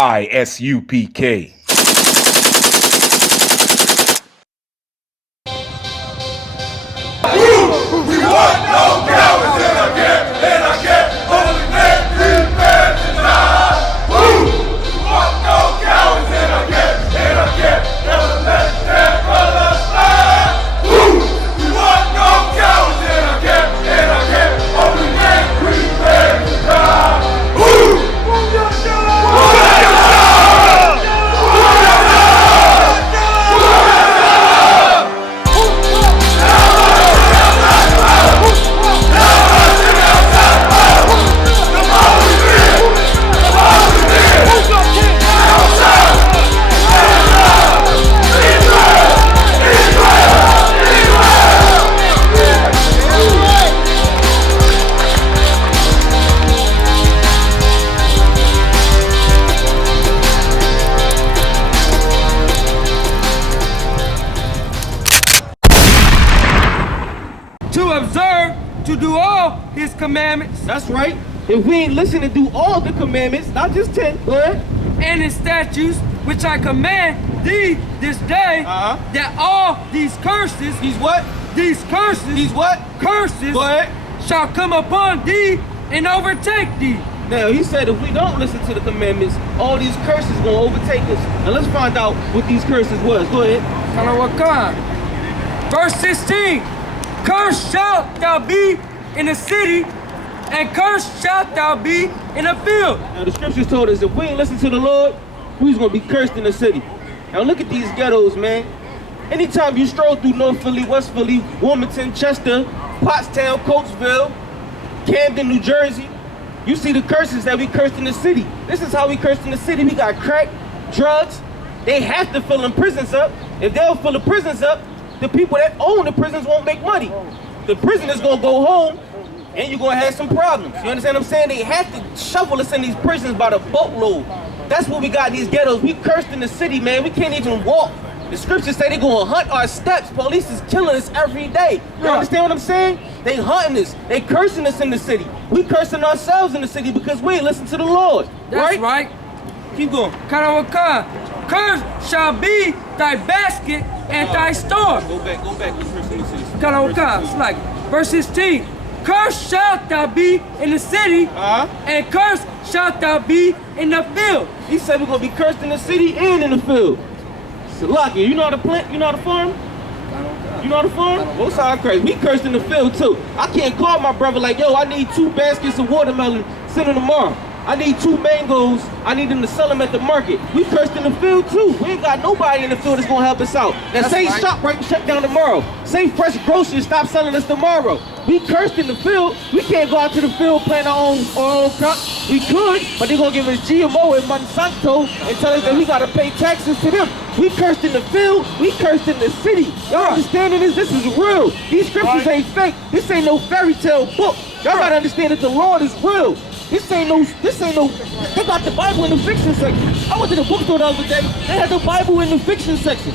Israelite'S-Isupk. We want no cowards in our camp, in our camp. Only men prepare to die. We want no cowards in our camp, in our camp. Never let their brothers die. We want no cowards in our camp, in our camp. Only men prepare to die. To observe, to do all his commandments. That's right. If we ain't listen to do all the commandments, not just 10, go ahead. And his statutes, which I command thee this day, that all these curses, These what? these curses, These what? curses, Go ahead. shall come upon thee and overtake thee. Now, he said if we don't listen to the commandments, all these curses gonna overtake us. Now, let's find out what these curses was. Go ahead. Kalawakan. Verse 16. Cursed shalt thou be in the city, and cursed shalt thou be in the field. Now, the scriptures told us if we ain't listen to the Lord, we's gonna be cursed in the city. Now, look at these ghettos, man. Anytime you stroll through North Philly, West Philly, Wilmington, Chester, Pottstown, Coatesville, Camden, New Jersey, you see the curses that we cursed in the city. This is how we cursed in the city. We got crack, drugs. They have to fill them prisons up. If they don't fill the prisons up, the people that own the prisons won't make money. The prisoners gonna go home and you're gonna have some problems. You understand what I'm saying? They have to shovel us in these prisons by the boatload. That's what we got in these ghettos. We cursed in the city, man. We can't even walk. The scriptures say they gonna hunt our steps. Police is killing us every day. You understand what I'm saying? They hunting us. They cursing us in the city. We cursing ourselves in the city because we ain't listen to the Lord. That's right. Keep going. Kalawakan. Cursed shall be thy basket and thy store. Go back. We cursing the city. Kalawakan. It's like verse 16. Cursed shalt thou be in the city, and cursed shalt thou be in the field. He said we're gonna be cursed in the city and in the field. Salaki, you know how to plant? You know how to farm? You know how to farm? Most of our curse. We cursed in the field too. I can't call my brother like, yo, I need 2 baskets of watermelon, send them tomorrow. I need 2 mangoes, I need them to sell them at the market. We cursed in the field too. We ain't got nobody in the field that's gonna help us out. Now say ShopRite shut down tomorrow. Say Fresh Grocery stop selling us tomorrow. We cursed in the field. We can't go out to the field plant our own crops. We could, but they're gonna give us GMO and Monsanto and tell us that we gotta pay taxes to them. We cursed in the field, we cursed in the city. Y'all understanding this? This is real. These scriptures ain't fake. This ain't no fairy tale book. Y'all gotta understand that the Lord is real. This ain't no, they got the Bible in the fiction section. I went to the bookstore the other day, they had the Bible in the fiction section.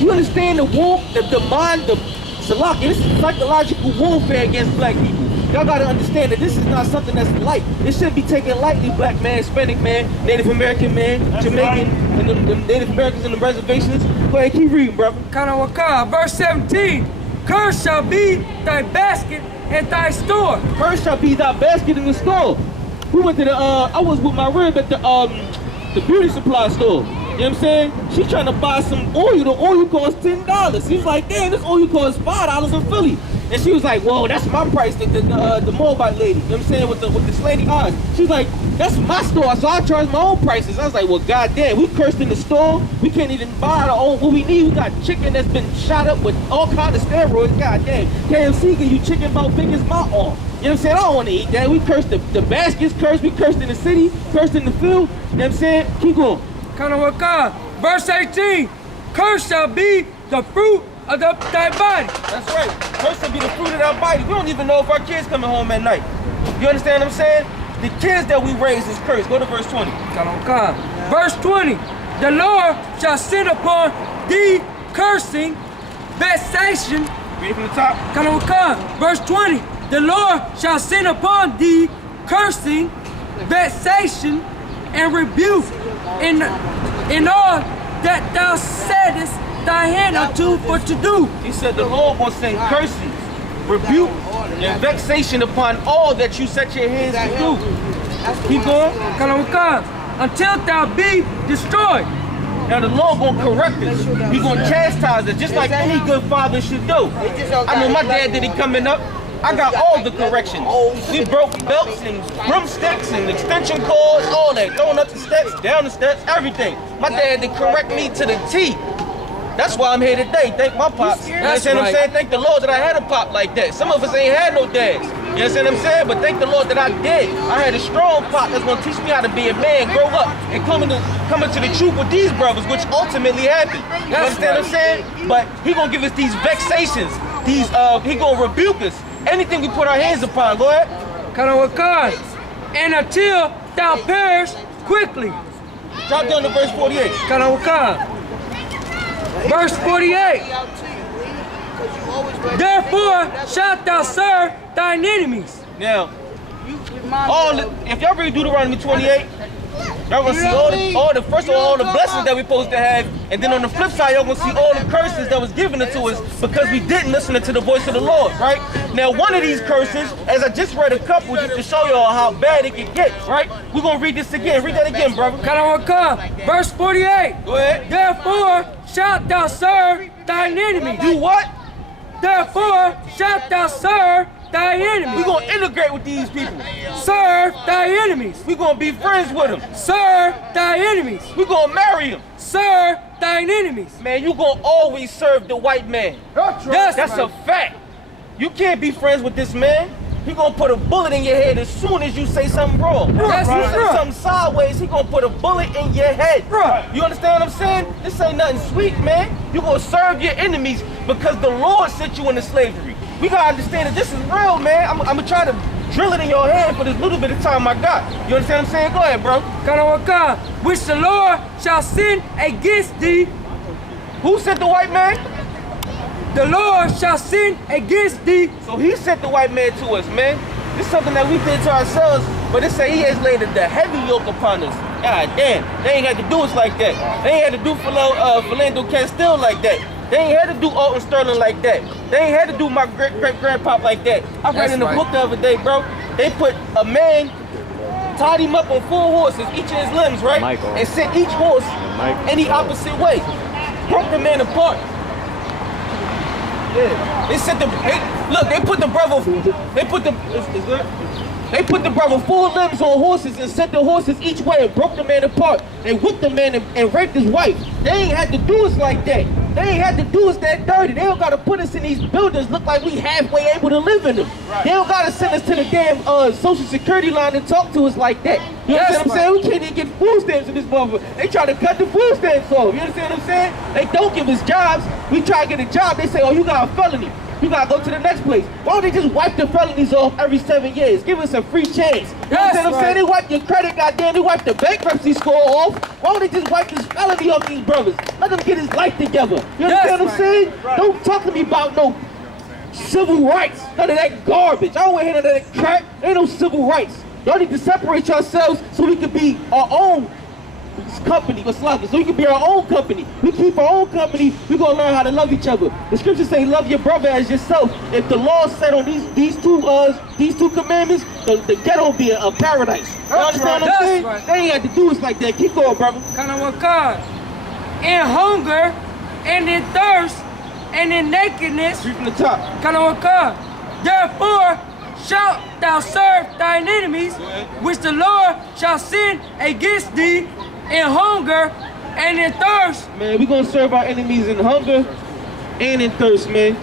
You understand the war, the mind, the salaki, this is psychological warfare against black people. Y'all gotta understand that this is not something that's light. It shouldn't be taken lightly, black man, Hispanic man, Native American man, Jamaican, and the Native Americans in the reservations. Go ahead, keep reading, brother. Kalawakan. Verse 17. Cursed shall be thy basket and thy store. Cursed shall be thy basket in the store. We went to the, I was with my rib at the beauty supply store. You know what I'm saying? She trying to buy some oil. The oil costs $10. She's like, damn, this oil costs $5 in Philly. And she was like, whoa, that's my price, the Moabite lady. You know what I'm saying? With the slanty eyes. She's like, that's my store, so I charge my own prices. I was like, well, goddamn, we cursed in the store. We can't even buy our own, what we need. We got chicken that's been shot up with all kinds of steroids. Goddamn, KFC give you chicken about big as my arm. You know what I'm saying? I don't want to eat that. We cursed the baskets, cursed. We cursed in the city, cursed in the field. You know what I'm saying? Keep going. Kalawakan. Verse 18. Cursed shall be the fruit of thy body. That's right. Cursed shall be the fruit of thy body. We don't even know if our kids coming home at night. You understand what I'm saying? The kids that we raise is cursed. Go to verse 20. Kalawakan. Verse 20. The Lord shall send upon thee cursing, vexation. Read it from the top. Kalawakan. Verse 20. The Lord shall send upon thee cursing, vexation, and rebuke in all that thou settest thy hand unto for to do. He said the Lord will send curses, rebuke, and vexation upon all that you set your hands to do. Keep going. Until thou be destroyed. Now the Lord gonna correct us. He gonna chastise us, just like any good father should do. I know my dad did it coming up. I got all the corrections. We broke belts and broomsticks and extension cords, all that. Throwing up the steps, down the steps, everything. My dad did correct me to the T. That's why I'm here today. Thank my pops. You understand what I'm saying? Thank the Lord that I had a pop like that. Some of us ain't had no dads. You understand what I'm saying? But thank the Lord that I did. I had a strong pop that's gonna teach me how to be a man, grow up, and come into the truth with these brothers, which ultimately happened. You understand what I'm saying? But he gonna give us these vexations. He gonna rebuke us. Anything we put our hands upon, go ahead. And until thou perish quickly. Drop down to verse 48. Verse 48. Therefore shalt thou serve thine enemies. Now, if y'all read Deuteronomy 28, y'all gonna see all the first of all the blessings that we're supposed to have, and then on the flip side, y'all gonna see all the curses that was given to us because we didn't listen to the voice of the Lord, right? Now, one of these curses, as I just read a couple just to show y'all how bad it can get, right? We're gonna read this again. Read that again, brother. Verse 48. Go ahead. Therefore shalt thou serve thine enemies. Do what? Therefore shalt thou serve thy enemies. We're gonna integrate with these people. Serve thy enemies. We're gonna be friends with them. Serve thy enemies. We're gonna marry them. Serve thine enemies. Man, you gonna always serve the white man. That's a fact. You can't be friends with this man. He gonna put a bullet in your head as soon as you say something wrong. That's you right. say something sideways, he gonna put a bullet in your head. Right. You understand what I'm saying? This ain't nothing sweet, man. You gonna serve your enemies because the Lord sent you into slavery. We gotta understand that this is real, man. I'm gonna try to drill it in your head for this little bit of time I got. You understand what I'm saying? Go ahead, bro. Which the Lord shall send against thee. Who sent the white man? The Lord shall send against thee. So he sent the white man to us, man. This is something that we did to ourselves, but it say he has laid the heavy yoke upon us. God damn, they ain't had to do us like that. They ain't had to do Philando Castile like that. They ain't had to do Alton Sterling like that. They ain't had to do my great-great-grandpop like that. I read in the book the other day, bro. They put a man, tied him up on 4 horses, each of his limbs, right? And sent each horse any opposite way. Broke the man apart. Yeah. They sent the they put the brother 4 limbs on horses and sent the horses each way and broke the man apart. They whipped the man and raped his wife. They ain't had to do us like that. They ain't had to do us that dirty. They don't gotta put us in these buildings look like we halfway able to live in them. Right. They don't gotta send us to the damn social security line and talk to us like that. You understand what I'm saying? We can't even get food stamps in this motherfucker. They try to cut the food stamps off. You understand what I'm saying? They don't give us jobs. We try to get a job. They say, oh, you got a felony. You gotta go to the next place. Why don't they just wipe the felonies off every 7 years? Give us a free chance. You understand what I'm saying? They wipe your credit, goddamn. They wipe the bankruptcy score off. Why don't they just wipe this felony off these brothers? Let them get his life together. You understand what I'm saying? Right. Don't talk to me about no civil rights. None of that garbage. I don't want to hear none of that crap. Ain't no civil rights. Y'all need to separate yourselves so we can be our own company, so we can be our own company. We keep our own company, we're gonna learn how to love each other. The scriptures say love your brother as yourself. If the law said on these two commandments, the ghetto will be a paradise. You understand what I'm saying? Right. They ain't had to do us like that. Keep going, brother. In hunger and in thirst and in nakedness. Read from the top. Therefore shalt thou serve thine enemies, which the Lord shall send against thee in hunger and in thirst. Man, we gonna serve our enemies in hunger and in thirst, man.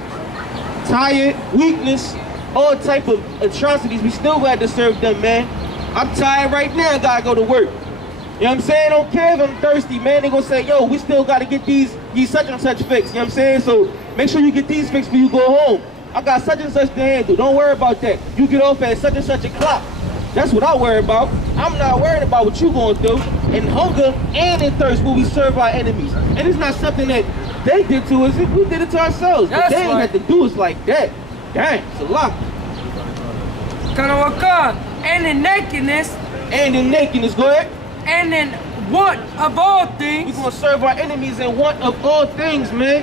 Tired, weakness, all type of atrocities. We still had to serve them, man. I'm tired right now, gotta go to work. You know what I'm saying? Don't care if I'm thirsty, man. They gonna say, yo, we still gotta get these such and such fixed. You know what I'm saying? So make sure you get these fixed before you go home. I got such and such to handle. Don't worry about that. You get off at such and such o'clock. That's what I worry about. I'm not worried about what you going through. In hunger and in thirst will we serve our enemies. And it's not something that they did to us. We did it to ourselves. But they ain't had to do us like that. Dang, it's a lot. And in nakedness. And in nakedness, go ahead. and in want of all things. We're gonna serve our enemies in want of all things, man.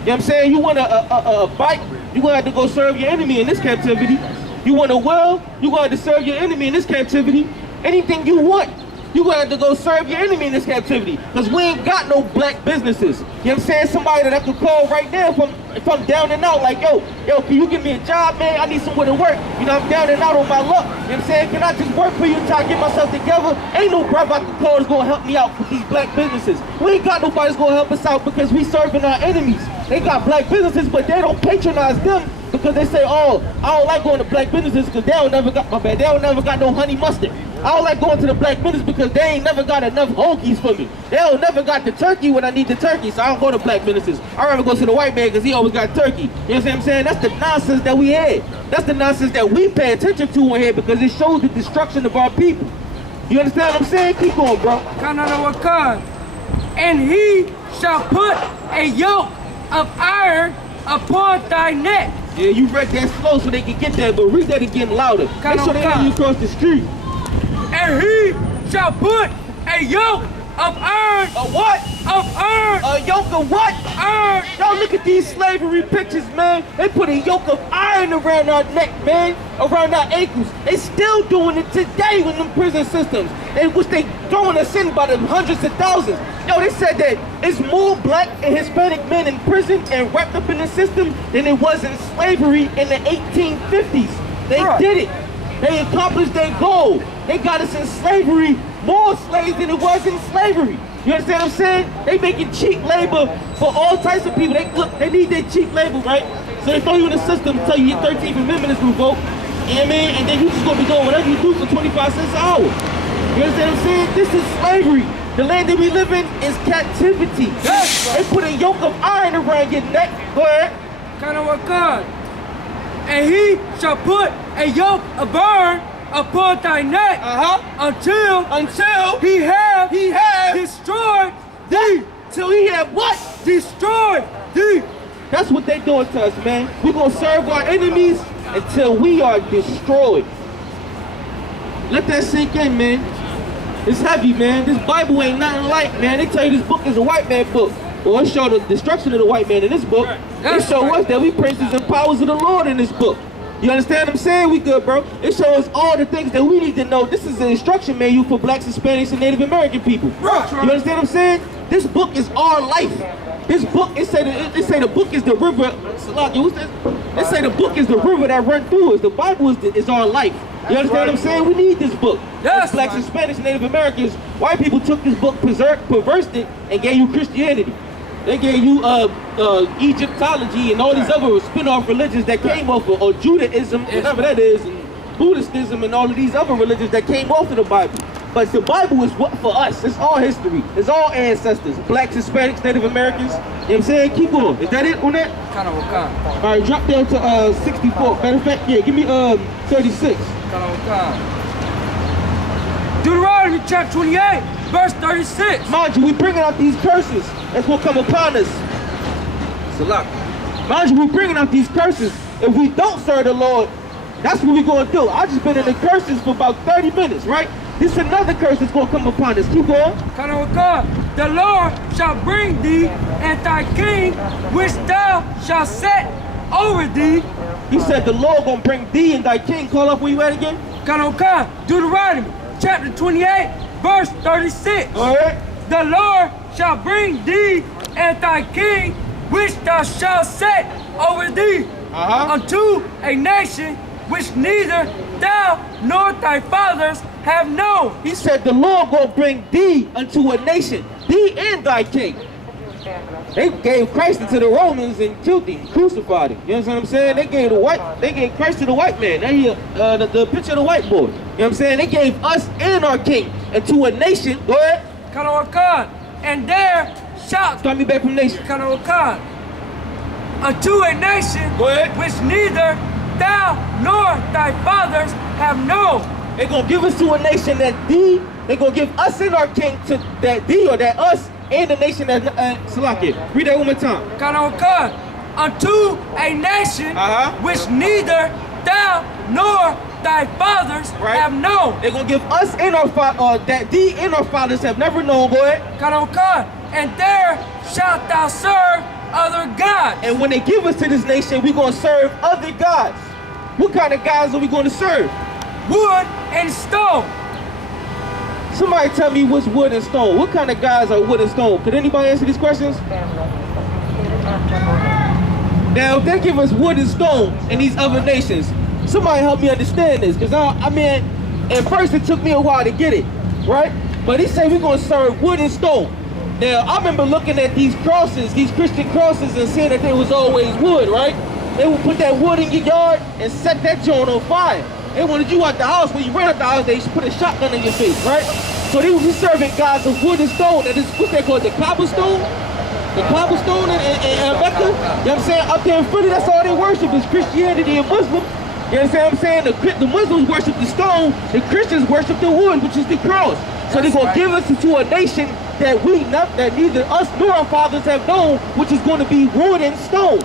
You know what I'm saying? You want a bike, you're gonna have to go serve your enemy in this captivity. You want a well, you're gonna have to serve your enemy in this captivity. Anything you want, you're gonna have to go serve your enemy in this captivity. Because we ain't got no black businesses. You know what I'm saying? Somebody that I could call right now if I'm down and out, like, yo, can you give me a job, man? I need somewhere to work. You know, I'm down and out on my luck. You know what I'm saying? Can I just work for you until I get myself together? Ain't no brother I can call that's gonna help me out with these black businesses. We ain't got nobody that's gonna help us out because we serving our enemies. They got black businesses, but they don't patronize them because they say, oh, I don't like going to black businesses because they don't never got, my bad, they don't never got no honey mustard. I don't like going to the black business because they ain't never got enough hoagies for me. They don't never got the turkey when I need the turkey, so I don't go to black businesses. I'd rather go to the white man because he always got turkey. You know what I'm saying? That's the nonsense that we had. That's the nonsense that we pay attention to in here because it shows the destruction of our people. You understand what I'm saying? Keep going, bro. And he shall put a yoke of iron upon thy neck. Yeah, you read that slow so they can get that, but read that again louder. Make sure they hear you across the street. And he shall put a yoke of iron. A what? Of iron. A yoke of what? Iron. Y'all look at these slavery pictures, man. They put a yoke of iron around our neck, man. Around our ankles. They still doing it today in them prison systems. Which they throwing us in by the hundreds of thousands. Yo, they said that it's more black and Hispanic men in prison and wrapped up in the system than it was in slavery in the 1850s. They did it. They accomplished their goal. They got us in slavery, more slaves than it was in slavery. You understand what I'm saying? They making cheap labor for all types of people. They need their cheap labor, right? So they throw you in the system, tell you your 13th Amendment is revoked. You know what I mean? And then you just gonna be doing whatever you do for 25 cents an hour. You understand what I'm saying? This is slavery. The land that we live in is captivity. Yes, they put a yoke of iron around your neck. Go ahead. And he shall put a yoke of iron upon thy neck until he have destroyed thee. Till he have what? Destroyed thee. That's what they doing to us, man. We're gonna serve our enemies until we are destroyed. Let that sink in, man. It's heavy, man. This Bible ain't nothing like, man. They tell you this book is a white man book. Well, it show the destruction of the white man in this book. It show us that we princes and powers of the Lord in this book. You understand what I'm saying? We good, bro. It shows all the things that we need to know. This is an instruction manual for blacks, Hispanics, and Native American people. You understand what I'm saying? This book is our life. This book, it say the book is the river. It say the book is the river that run through us. The Bible is our life. You understand what I'm saying? We need this book. Yes, blacks, Hispanics, and Native Americans. White people took this book, perversed it, and gave you Christianity. They gave you Egyptology and all these other spin-off religions that came off of, or Judaism, whatever that is, and Buddhism and all of these other religions that came off of the Bible. But the Bible is what for us. It's all history. It's all ancestors. Blacks, Hispanics, Native Americans. You know what I'm saying? Keep going. Is that it on that? All right, drop down to 64. Matter of fact, yeah, give me 36. Deuteronomy chapter 28, verse 36. Mind you, we bringing out these curses that's gonna come upon us. Salak. Mind you, we bringing out these curses. If we don't serve the Lord, that's what we're gonna do. I just been in the curses for about 30 minutes, right? This is another curse that's gonna come upon us. Keep going. The Lord shall bring thee and thy king, which thou shalt set over thee. He said the Lord gonna bring thee and thy king. Call up where you at again? Deuteronomy chapter 28, verse 36. All right. The Lord shall bring thee and thy king, which thou shalt set over thee, unto a nation which neither thou nor thy fathers have known. He said the Lord gonna bring thee unto a nation, thee and thy king. They gave Christ into the Romans and killed him, crucified him. You know what I'm saying? They gave Christ to the white man. They the picture of the white boy. You know what I'm saying? They gave us and our king into a nation. Go ahead. And there shalt Start me back from nation. unto a nation Go ahead. which neither thou nor thy fathers have known. They're gonna give us to a nation that thee. They're gonna give us and our king to that thee or that us and the nation that Salakia. Read that one more time. Unto a nation which neither thou nor thy fathers Right. have known. They're gonna give us and our that thee and our fathers have never known, go ahead. And there shalt thou serve other gods. And when they give us to this nation, we're gonna serve other gods. What kind of gods are we gonna serve? Wood and stone. Somebody tell me what's wood and stone. What kind of gods are wood and stone? Could anybody answer these questions? Now, if they give us wood and stone in these other nations, somebody help me understand this, because I mean, at first it took me a while to get it, right? But he said we're gonna serve wood and stone. Now, I remember looking at these crosses, these Christian crosses, and seeing that they was always wood, right? They would put that wood in your yard and set that joint on fire. They wanted you out the house. When you ran out the house, they used to put a shotgun in your face, right? So they were serving gods of wood and stone. And this, what's that called, the cobblestone? The cobblestone in Mecca? You know what I'm saying? Up there in Philly, that's all they worship is Christianity and Muslim. You understand what I'm saying? The Muslims worship the stone, the Christians worship the wood, which is the cross. So they're gonna give us to a nation that that neither us nor our fathers have known, which is gonna be wood and stone.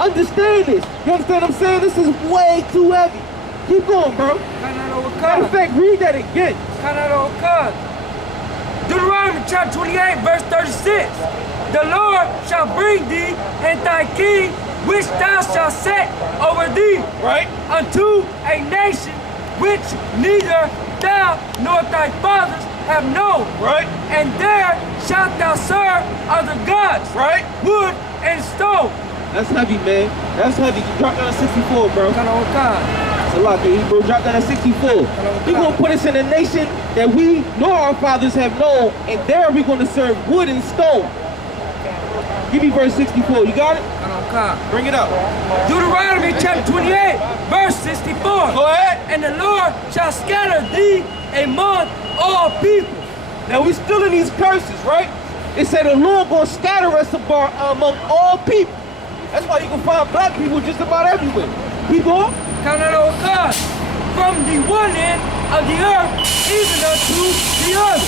Understand this. You understand what I'm saying? This is way too heavy. Keep going, bro. Matter of fact, read that again. Deuteronomy chapter 28, verse 36. The Lord shall bring thee and thy king, which thou shalt set over thee, Right? unto a nation which neither thou nor thy fathers have known. Right? And there shalt thou serve other gods, Right? wood and stone. That's heavy, man. That's heavy. Drop down to 64, bro. So lock it, bro. Drop down to 64. We're gonna put us in a nation that we nor our fathers have known, and there we're gonna serve wood and stone. Give me verse 64. You got it? Bring it up. Deuteronomy chapter 28, verse 64. Go ahead. And the Lord shall scatter thee among all people. Now we still in these curses, right? It said the Lord gonna scatter us among all people. That's why you can find black people just about everywhere. Keep going. From the one end of the earth even unto the other.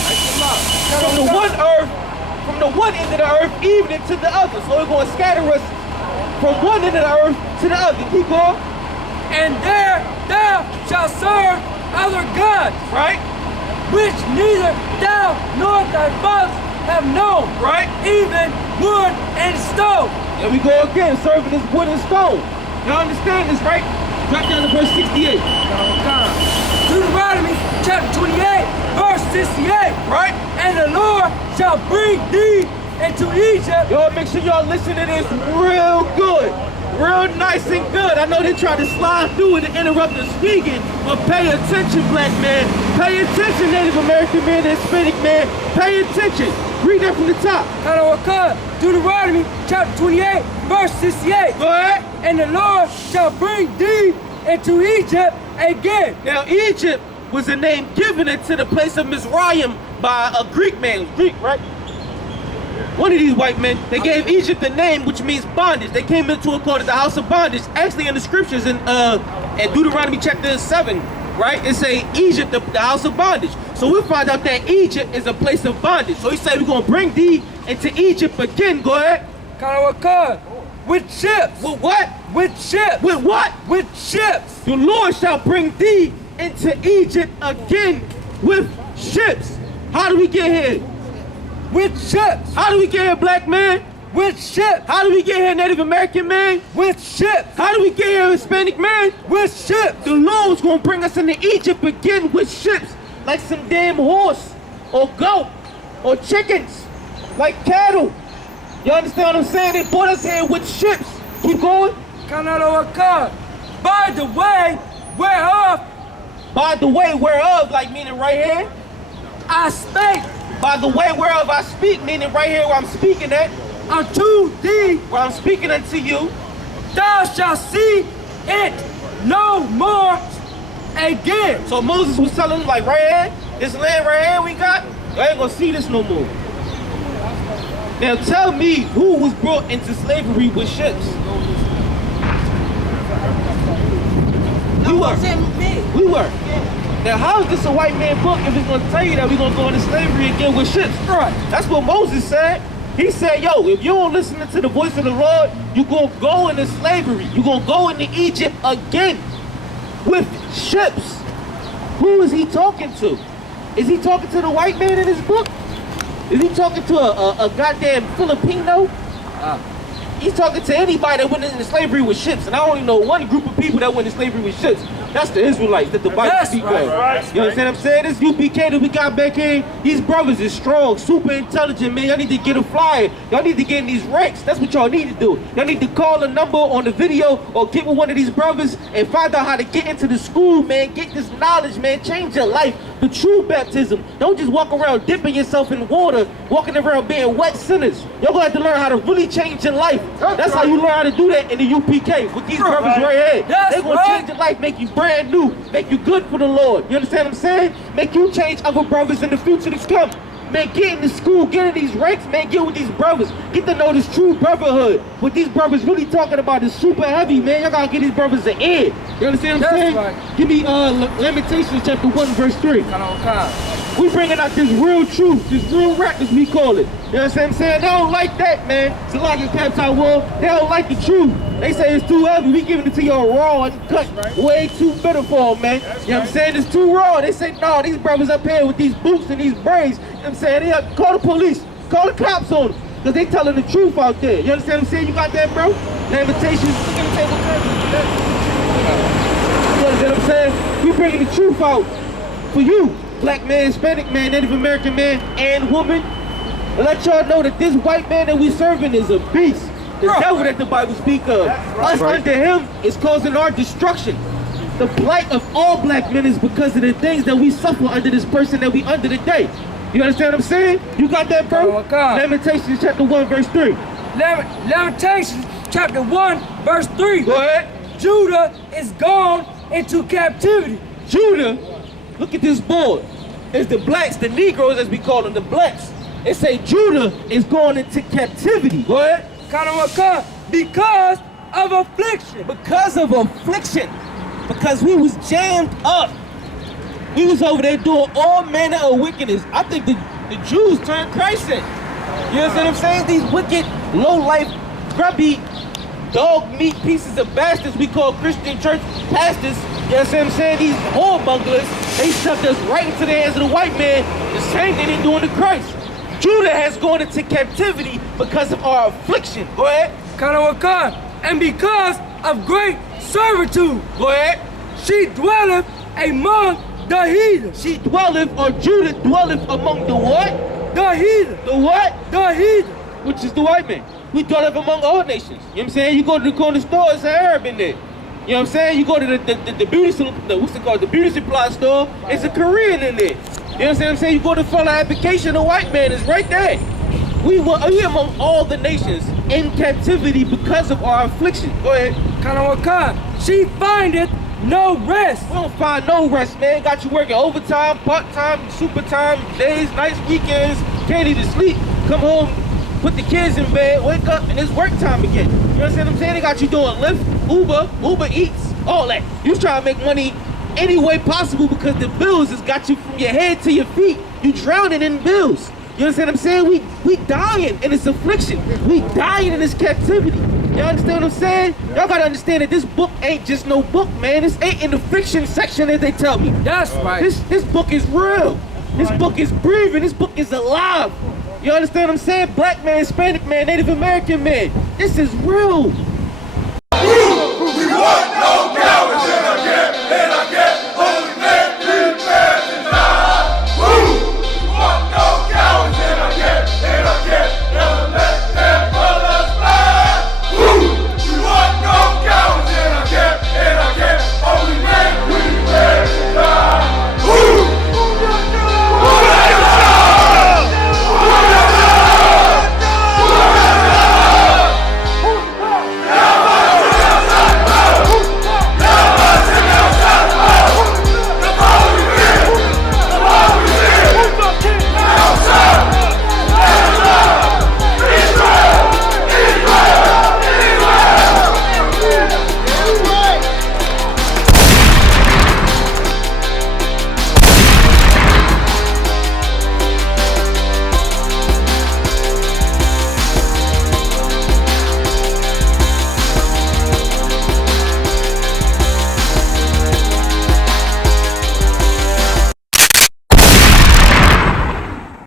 From the one end of the earth even into the other. So we're gonna scatter us from one end of the earth to the other. Keep going. And there thou shalt serve other gods, Right? which neither thou nor thy fathers have known, Right? even wood and stone. There we go again, serving this wood and stone. Y'all understand this, right? Drop down to verse 68. Deuteronomy chapter 28, verse 68. Right? And the Lord shall bring thee into Egypt. Y'all make sure y'all listen to this real good. Real nice and good. I know they try to slide through it and interrupt the speaking, but pay attention, black man. Pay attention, Native American man, Hispanic man. Pay attention. Read that from the top. Deuteronomy chapter 28, verse 68. Go ahead. And the Lord shall bring thee into Egypt again. Now, Egypt was a name given it to the place of Mizraim by a Greek man. Greek, right? One of these white men, they gave Egypt a name which means bondage. They came into it called the house of bondage. Actually, in the scriptures in Deuteronomy chapter 7, right? It say Egypt, the house of bondage. So we find out that Egypt is a place of bondage. So he said, we're going to bring thee into Egypt again. Go ahead. With ships. With what? With ships. With what? With ships. The Lord shall bring thee into Egypt again with ships. How do we get here? With ships. How do we get here, black man? With ships. How do we get here, Native American man? With ships. How do we get here, Hispanic man? With ships. The Lord's gonna bring us into Egypt again with ships, like some damn horse, or goat, or chickens, like cattle. You understand what I'm saying? They brought us here with ships. Keep going. By the way whereof. By the way whereof, like meaning right here. I spake. By the way whereof I speak, meaning right here where I'm speaking at. Unto thee. Where I'm speaking unto you. Thou shalt see it no more again. So Moses was telling them, like, right here, this land right here we got, you ain't gonna see this no more. Now tell me who was brought into slavery with ships? We were. We were. Now how is this a white man book if it's gonna tell you that we're gonna go into slavery again with ships? Right. That's what Moses said. He said, yo, if you don't listen to the voice of the Lord, you're gonna go into slavery. You're gonna go into Egypt again. with ships. Who is he talking to? Is he talking to the white man in his book? Is he talking to a goddamn Filipino? He's talking to anybody that went into slavery with ships. And I only know one group of people that went into slavery with ships. That's the Israelites that the Bible speaks of. You understand what I'm saying? This UPK that we got back here, these brothers is strong, super intelligent, man. Y'all need to get a flyer. Y'all need to get in these ranks. That's what y'all need to do. Y'all need to call a number on the video or get with one of these brothers and find out how to get into the school, man. Get this knowledge, man. Change your life. The true baptism. Don't just walk around dipping yourself in water, walking around being wet sinners. Y'all gonna have to learn how to really change your life. That's how you learn how to do that in the UPK with these brothers right here. They're gonna change your life, make you brand new, make you good for the Lord. You understand what I'm saying? Make you change other brothers in the future to come. Man, get in the school, get in these ranks, man, get with these brothers. Get to know this true brotherhood. What these brothers really talking about is super heavy, man. Y'all gotta get these brothers an ear. You understand what I'm saying? Right. Give me Lamentations chapter 1, verse 3. We bringing out this real truth, this real rap as we call it. You know what I'm saying? They don't like that, man. It's a lot of caps out world. They don't like the truth. They say it's too heavy. We giving it to y'all raw and cut. Way too bitter for them, man. You know what I'm saying? It's too raw. They say, no, these brothers up here with these boots and these braids. You know what I'm saying? They call the police. Call the cops on them. Because they telling the truth out there. You understand what I'm saying? You got that, bro? Lamentations. Look at the table. You understand what I'm saying? We bringing the truth out for you. Black man, Hispanic man, Native American man, and woman. And let y'all know that this white man that we serving is a beast. The devil that the Bible speak of. Us under him is causing our destruction. The plight of all black men is because of the things that we suffer under this person that we under today. You understand what I'm saying? You got that, bro? Lamentations chapter 1, verse 3. Lamentations chapter 1, verse 3. Go ahead. Judah is gone into captivity. Judah, look at this board. It's the blacks, the Negroes as we call them, the blacks. It say Judah is going into captivity. Go ahead. Because of affliction. Because of affliction. Because we was jammed up. We was over there doing all manner of wickedness. I think the Jews turned Christ in. You understand what I'm saying? These wicked, low-life, grubby, dog meat pieces of bastards we call Christian church pastors. You understand what I'm saying? These whoremongers, they shoved us right into the hands of the white man. The same thing they doing to Christ. Judah has gone into captivity because of our affliction. Go ahead. And because of great servitude. Go ahead. She dwelleth among the heathen. She dwelleth, or Judah dwelleth among the what? The heathen. The what? The heathen. Which is the white man. We dwelleth among all nations. You know what I'm saying? You go to the corner store, it's an Arab in there. You know what I'm saying? You go to the beauty, what's it called? The beauty supply store, it's a Korean in there. You know what I'm saying? You go to fill an application, the white man is right there. We among all the nations in captivity because of our affliction. Go ahead. She findeth no rest. We don't find no rest, man. Got you working overtime, part-time, super time, days, nights, weekends, can't even sleep. Come home, put the kids in bed, wake up, and it's work time again. You understand what I'm saying? They got you doing Lyft, Uber Eats, all that. You trying to make money any way possible because the bills has got you from your head to your feet. You drowning in bills. You understand what I'm saying? We dying in this affliction. We dying in this captivity. You understand what I'm saying? Y'all gotta understand that this book ain't just no book, man. This ain't in the fiction section that they tell me. That's right. This book is real. This book is breathing. This book is alive. You understand what I'm saying? Black man, Hispanic man, Native American man. This is real.